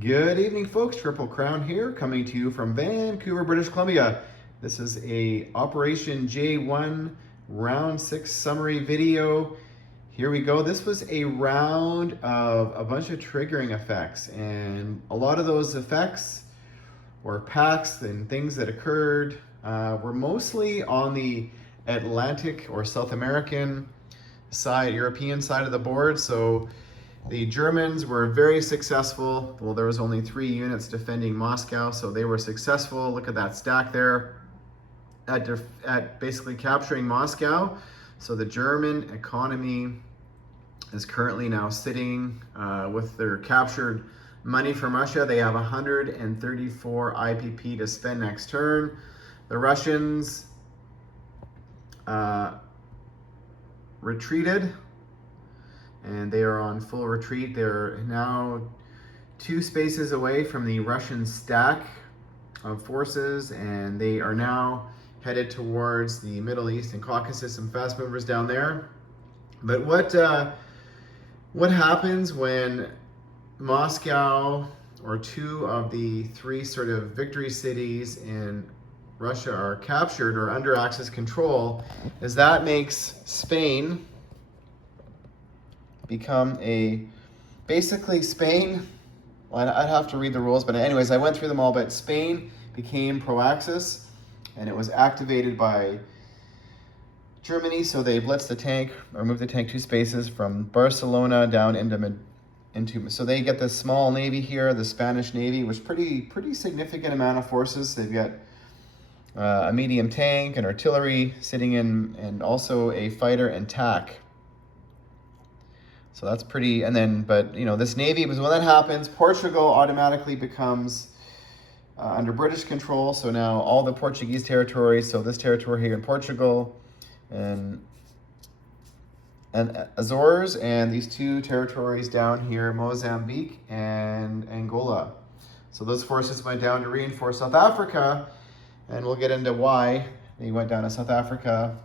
Good evening, folks. Triple Crown here, coming to you from Vancouver, British Columbia. This is a Operation J1 Round 6 summary video. Here we go. This was a round of a bunch of triggering effects, and a lot of those effects or packs and things that occurred were mostly on the Atlantic or South American side, European side of the board. So the Germans were very successful. Well, there was only 3 units defending Moscow, so they were successful. Look at that stack there at basically capturing Moscow. So the German economy is currently now sitting with their captured money from Russia. They have 134 IPP to spend next turn. The Russians retreated, and they are on full retreat. They're now 2 spaces away from the Russian stack of forces, and they are now headed towards the Middle East and Caucasus, some fast movers down there. But what happens when Moscow or 2 of the 3 sort of victory cities in Russia are captured or under Axis control is that makes Spain become basically Spain, well, I'd have to read the rules, but anyways, I went through them all, but Spain became pro-Axis, and it was activated by Germany, so they blitzed the tank, or moved the tank 2 spaces from Barcelona down into so they get this small navy here, the Spanish Navy, which pretty significant amount of forces. They've got a medium tank and artillery sitting in, and also a fighter and TAC. So that's pretty, and then, but you know, this Navy, was when that happens, Portugal automatically becomes under British control. So now all the Portuguese territories, so this territory here in Portugal, and Azores, and these 2 territories down here, Mozambique and Angola. So those forces went down to reinforce South Africa, and we'll get into why they went down to South Africa.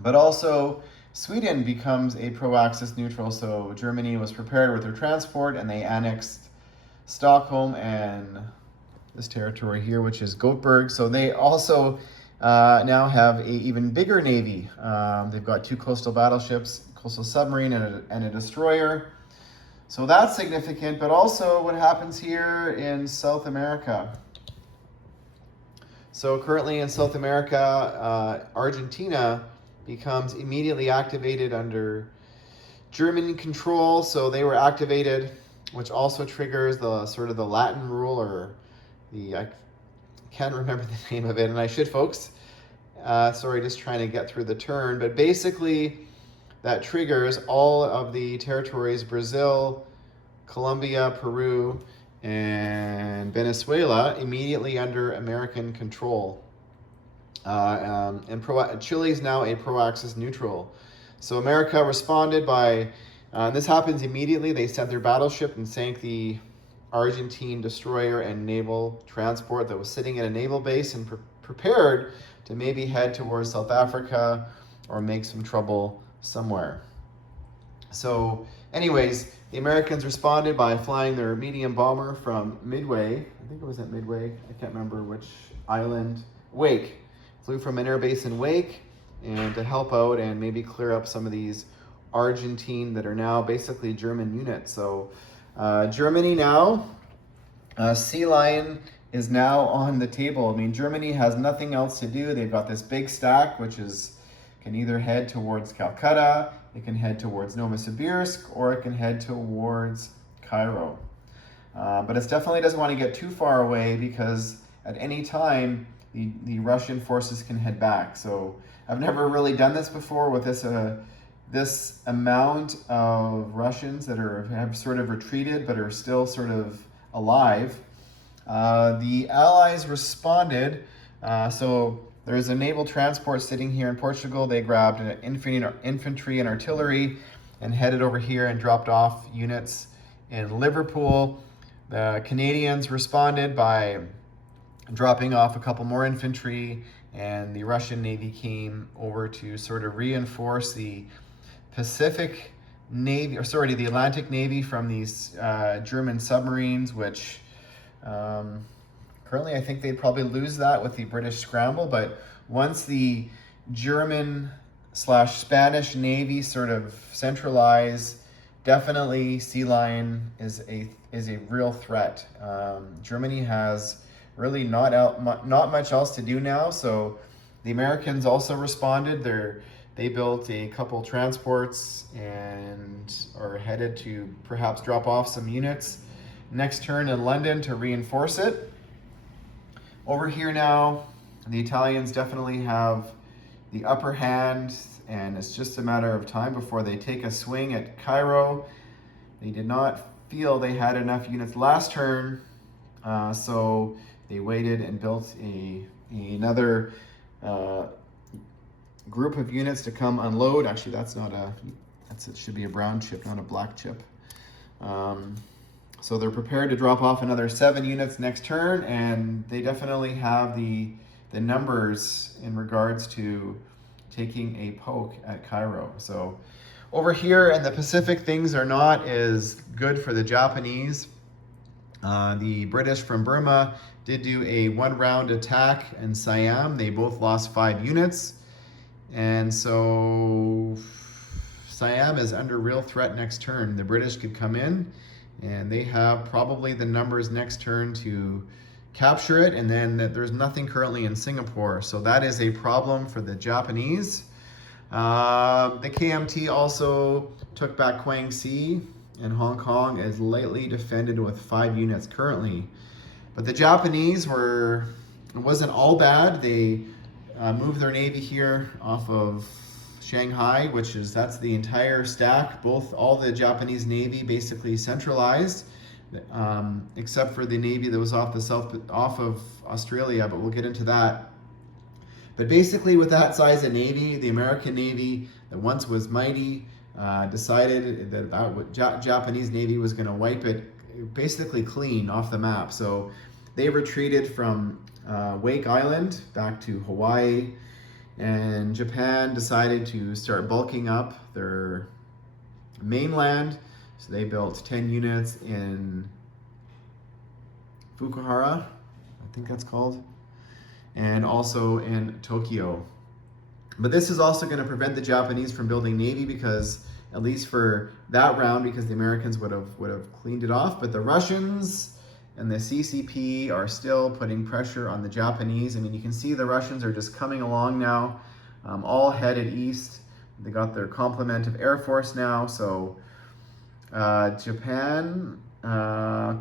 But also, Sweden becomes a pro-Axis neutral, so Germany was prepared with their transport, and they annexed Stockholm and this territory here, which is Gothenburg. So they also now have an even bigger navy. They've got 2 coastal battleships, coastal submarine, and a destroyer. So that's significant, but also what happens here in South America. So currently in South America, Argentina becomes immediately activated under German control. So they were activated, which also triggers the sort of the Latin rule, or I can't remember the name of it, and I should, folks. Sorry, just trying to get through the turn. But basically, that triggers all of the territories, Brazil, Colombia, Peru, and Venezuela, immediately under American control. And Chile is now a pro-Axis neutral. So America responded by, this happens immediately. They sent their battleship and sank the Argentine destroyer and naval transport that was sitting at a naval base, and prepared to maybe head towards South Africa or make some trouble somewhere. So anyways, the Americans responded by flying their medium bomber from Midway. I think it was at Midway. I can't remember which island. Wake. Flew from an air base in Wake, and to help out and maybe clear up some of these Argentine that are now basically German units. So Germany now, Sea Lion is now on the table. I mean, Germany has nothing else to do. They've got this big stack, which can either head towards Calcutta, it can head towards Novosibirsk, or it can head towards Cairo. But it definitely doesn't want to get too far away, because at any time, the Russian forces can head back. So I've never really done this before with this amount of Russians that have sort of retreated but are still sort of alive. The Allies responded. So there's a naval transport sitting here in Portugal. They grabbed an infantry and artillery and headed over here and dropped off units in Liverpool. The Canadians responded by dropping off a couple more infantry, and the Russian Navy came over to sort of reinforce the Pacific Navy, or sorry, the Atlantic Navy from these German submarines, which currently I think they'd probably lose that with the British scramble. But once the German slash Spanish Navy sort of centralize, definitely sea lion is a real threat. Germany has really not much else to do now, so the Americans also responded. They built a couple transports and are headed to perhaps drop off some units next turn in London to reinforce it. Over here now, the Italians definitely have the upper hand, and it's just a matter of time before they take a swing at Cairo. They did not feel they had enough units last turn, so they waited and built another group of units to come unload. Actually, it should be a brown chip, not a black chip. So they're prepared to drop off another 7 units next turn, and they definitely have the numbers in regards to taking a poke at Cairo. So over here in the Pacific, things are not as good for the Japanese. The British from Burma did do a 1-round attack in Siam. They both lost 5 units. And so Siam is under real threat next turn. The British could come in, and they have probably the numbers next turn to capture it, and then there's nothing currently in Singapore. So that is a problem for the Japanese. The KMT also took back Kwang Si, and Hong Kong is lightly defended with 5 units currently. But the Japanese it wasn't all bad. They moved their navy here off of Shanghai, that's the entire stack. All the Japanese navy basically centralized, except for the navy that was off of Australia, but we'll get into that. But basically, with that size of navy, the American navy that once was mighty decided that Japanese navy was going to wipe it basically clean off the map. So they retreated from Wake Island back to Hawaii, and Japan decided to start bulking up their mainland. So they built 10 units in Fukuhara, I think that's called, and also in Tokyo. But this is also going to prevent the Japanese from building navy, because at least for that round, because the Americans would have cleaned it off. But the Russians and the CCP are still putting pressure on the Japanese. I mean, you can see the Russians are just coming along now, all headed east. They got their complement of Air Force now, so Japan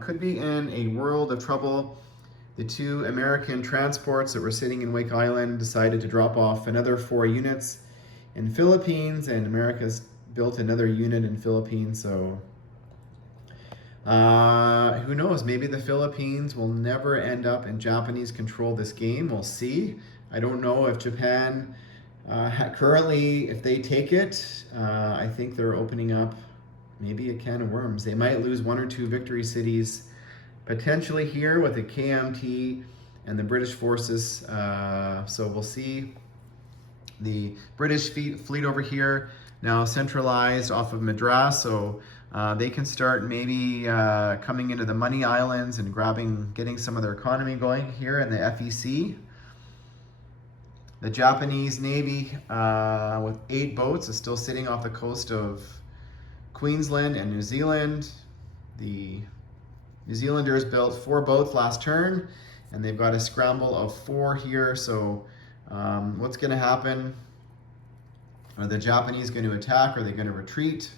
could be in a world of trouble. The 2 American transports that were sitting in Wake Island decided to drop off another 4 units in Philippines, and America's built another unit in Philippines. So who knows? Maybe the Philippines will never end up in Japanese control this game. We'll see. I don't know if Japan currently, if they take it, I think they're opening up maybe a can of worms. They might lose 1 or 2 victory cities potentially here with the KMT and the British forces. So we'll see. The British fleet over here now centralized off of Madras, so they can start maybe coming into the Money Islands and getting some of their economy going here in the FEC. The Japanese Navy with 8 boats is still sitting off the coast of Queensland and New Zealand. The New Zealanders built 4 boats last turn, and they've got a scramble of 4 here. So what's going to happen? Are the Japanese going to attack? Are they going to retreat?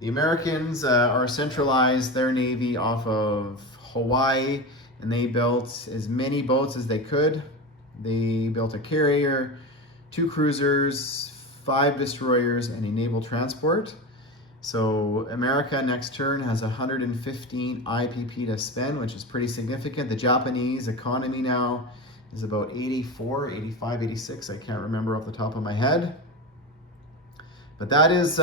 The Americans are centralized their navy off of Hawaii, and they built as many boats as they could. They built a carrier, 2 cruisers, 5 destroyers, and a naval transport. So America next turn has 115 IPP to spend, which is pretty significant. The Japanese economy now is about 84, 85, 86. I can't remember off the top of my head. But that is,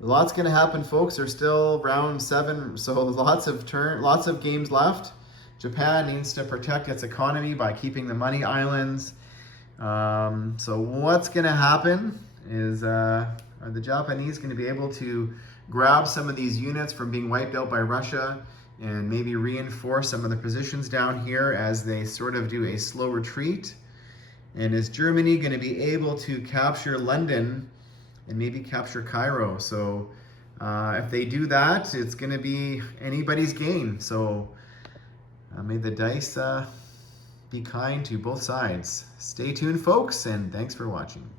lots going to happen, folks. There's still round 7, so lots of games left. Japan needs to protect its economy by keeping the Money Islands. So what's going to happen is Are the Japanese going to be able to grab some of these units from being wiped out by Russia and maybe reinforce some of the positions down here as they sort of do a slow retreat? And is Germany going to be able to capture London and maybe capture Cairo? So if they do that, it's going to be anybody's game. So may the dice be kind to both sides. Stay tuned, folks, and thanks for watching.